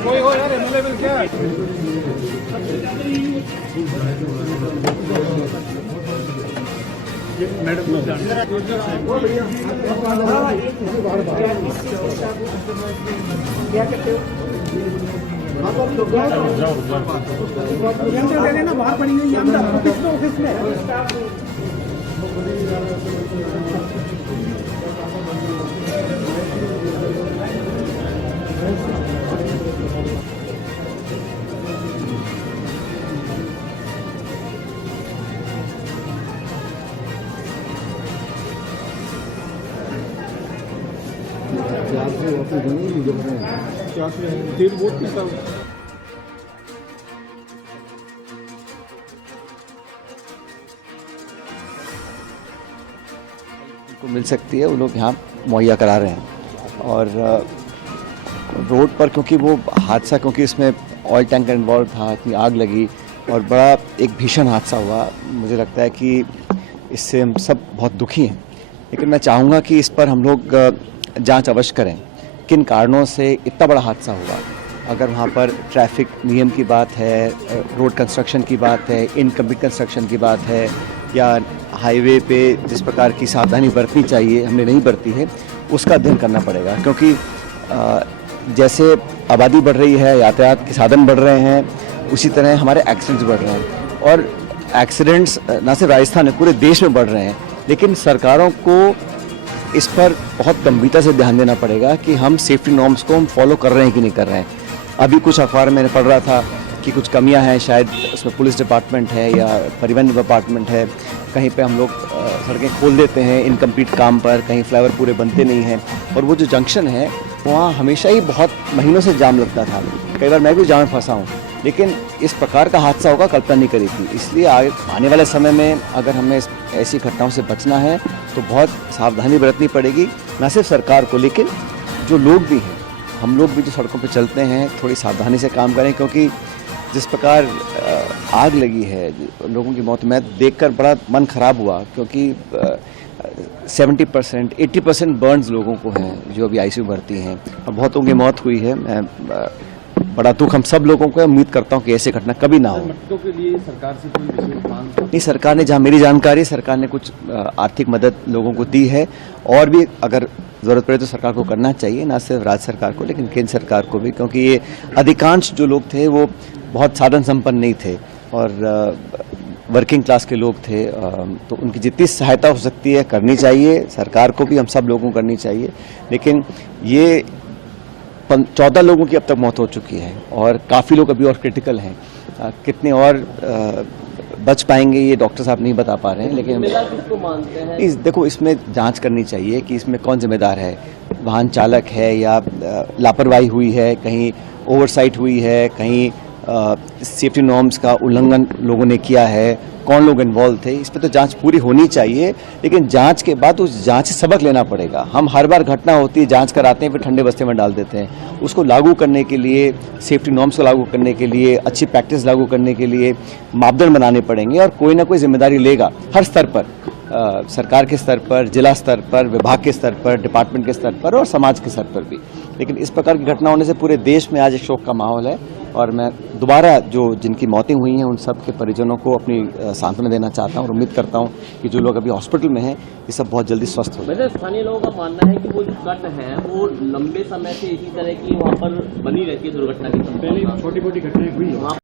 कोई हो यार लेवल क्या है? मैडम क्या करते हो? ना बाहर पड़ी हुई अंदर ऑफिस में तेल बहुत पीता हूँ। को मिल सकती है वो लोग यहाँ मुहैया करा रहे हैं। और रोड पर क्योंकि वो हादसा, क्योंकि इसमें ऑयल टैंकर इन्वॉल्व था, इतनी आग लगी और बड़ा एक भीषण हादसा हुआ, मुझे लगता है कि इससे हम सब बहुत दुखी हैं। लेकिन मैं चाहूँगा कि इस पर हम लोग जांच अवश्य करें, किन कारणों से इतना बड़ा हादसा हुआ। अगर वहाँ पर ट्रैफिक नियम की बात है, रोड कंस्ट्रक्शन की बात है, इनकम्प्लीट कंस्ट्रक्शन की बात है, या हाईवे पे जिस प्रकार की सावधानी बरतनी चाहिए हमने नहीं बरती है, उसका अध्ययन करना पड़ेगा। क्योंकि जैसे आबादी बढ़ रही है, यातायात के साधन बढ़ रहे हैं, उसी तरह हमारे एक्सीडेंट्स बढ़ रहे हैं। और एक्सीडेंट्स न सिर्फ राजस्थान में, पूरे देश में बढ़ रहे हैं। लेकिन सरकारों को इस पर बहुत गंभीरता से ध्यान देना पड़ेगा कि हम सेफ्टी नॉर्म्स को हम फॉलो कर रहे हैं कि नहीं कर रहे हैं। अभी कुछ अखबार में मैंने पढ़ रहा था कि कुछ कमियां हैं, शायद उसमें पुलिस डिपार्टमेंट है या परिवहन डिपार्टमेंट है, कहीं पे हम लोग सड़कें खोल देते हैं इनकम्प्लीट काम पर, कहीं फ्लाईओवर पूरे बनते नहीं हैं। और वो जो जंक्शन है वहाँ हमेशा ही बहुत महीनों से जाम लगता था। कई बार मैं भी जाम में फंसा हूँ, लेकिन इस प्रकार का हादसा होगा कल्पना नहीं करी थी। इसलिए आने वाले समय में अगर हमें ऐसी घटनाओं से बचना है तो बहुत सावधानी बरतनी पड़ेगी, न सिर्फ सरकार को, लेकिन जो लोग भी हैं, हम लोग भी जो सड़कों पर चलते हैं, थोड़ी सावधानी से काम करें। क्योंकि जिस प्रकार आग लगी है, लोगों की मौत, मैं देखकर बड़ा मन खराब हुआ। क्योंकि 70% 80% बर्न्स लोगों को हैं जो अभी आईसीयू भर्ती हैं और बहुतों की मौत हुई है। मैं बड़ा दुख हम सब लोगों को, उम्मीद करता हूं कि ऐसी घटना कभी ना हो। मटकों के लिए सरकार से कोई विशेष मांग? नहीं, सरकार ने, जहां मेरी जानकारी, सरकार ने कुछ आर्थिक मदद लोगों को दी है। और भी अगर जरूरत पड़े तो सरकार को करना चाहिए, ना सिर्फ राज्य सरकार को लेकिन केंद्र सरकार को भी। क्योंकि ये अधिकांश जो लोग थे वो बहुत साधन संपन्न नहीं थे और वर्किंग क्लास के लोग थे। तो उनकी जितनी सहायता हो सकती है करनी चाहिए, सरकार को भी, हम सब लोगों को करनी चाहिए। लेकिन ये 14 लोगों की अब तक मौत हो चुकी है और काफ़ी लोग अभी और क्रिटिकल हैं। कितने और बच पाएंगे ये डॉक्टर साहब नहीं बता पा रहे हैं। लेकिन किसको मानते हैं? देखो, इसमें जांच करनी चाहिए कि इसमें कौन जिम्मेदार है। वाहन चालक है या लापरवाही हुई है, कहीं ओवरसाइट हुई है, कहीं सेफ्टी नॉर्म्स का उल्लंघन लोगों ने किया है, कौन लोग इन्वॉल्व थे, इस पर तो जांच पूरी होनी चाहिए। लेकिन जांच के बाद उस जांच से सबक लेना पड़ेगा। हम हर बार घटना होती है, जांच कराते हैं, फिर ठंडे बस्ते में डाल देते हैं। उसको लागू करने के लिए, सेफ्टी नॉर्म्स को लागू करने के लिए, अच्छी प्रैक्टिस लागू करने के लिए मापदंड बनाने पड़ेंगे और कोई ना कोई जिम्मेदारी लेगा हर स्तर पर, सरकार के स्तर पर, जिला स्तर पर, विभाग के स्तर पर, डिपार्टमेंट के स्तर पर और समाज के स्तर पर भी। लेकिन इस प्रकार की घटना होने से पूरे देश में आज एक शोक का माहौल है और मैं दोबारा जो जिनकी मौतें हुई हैं उन सब के परिजनों को अपनी सांत्वना देना चाहता हूं और उम्मीद करता हूं कि जो लोग अभी हॉस्पिटल में हैं ये सब बहुत जल्दी स्वस्थ हो जाए। स्थानीय लोगों का मानना है कि वो जो कट है वो लंबे समय से इसी तरह की वहाँ पर बनी रहती है दुर्घटना की। पहले छोटी मोटी घटनाएं हुई है।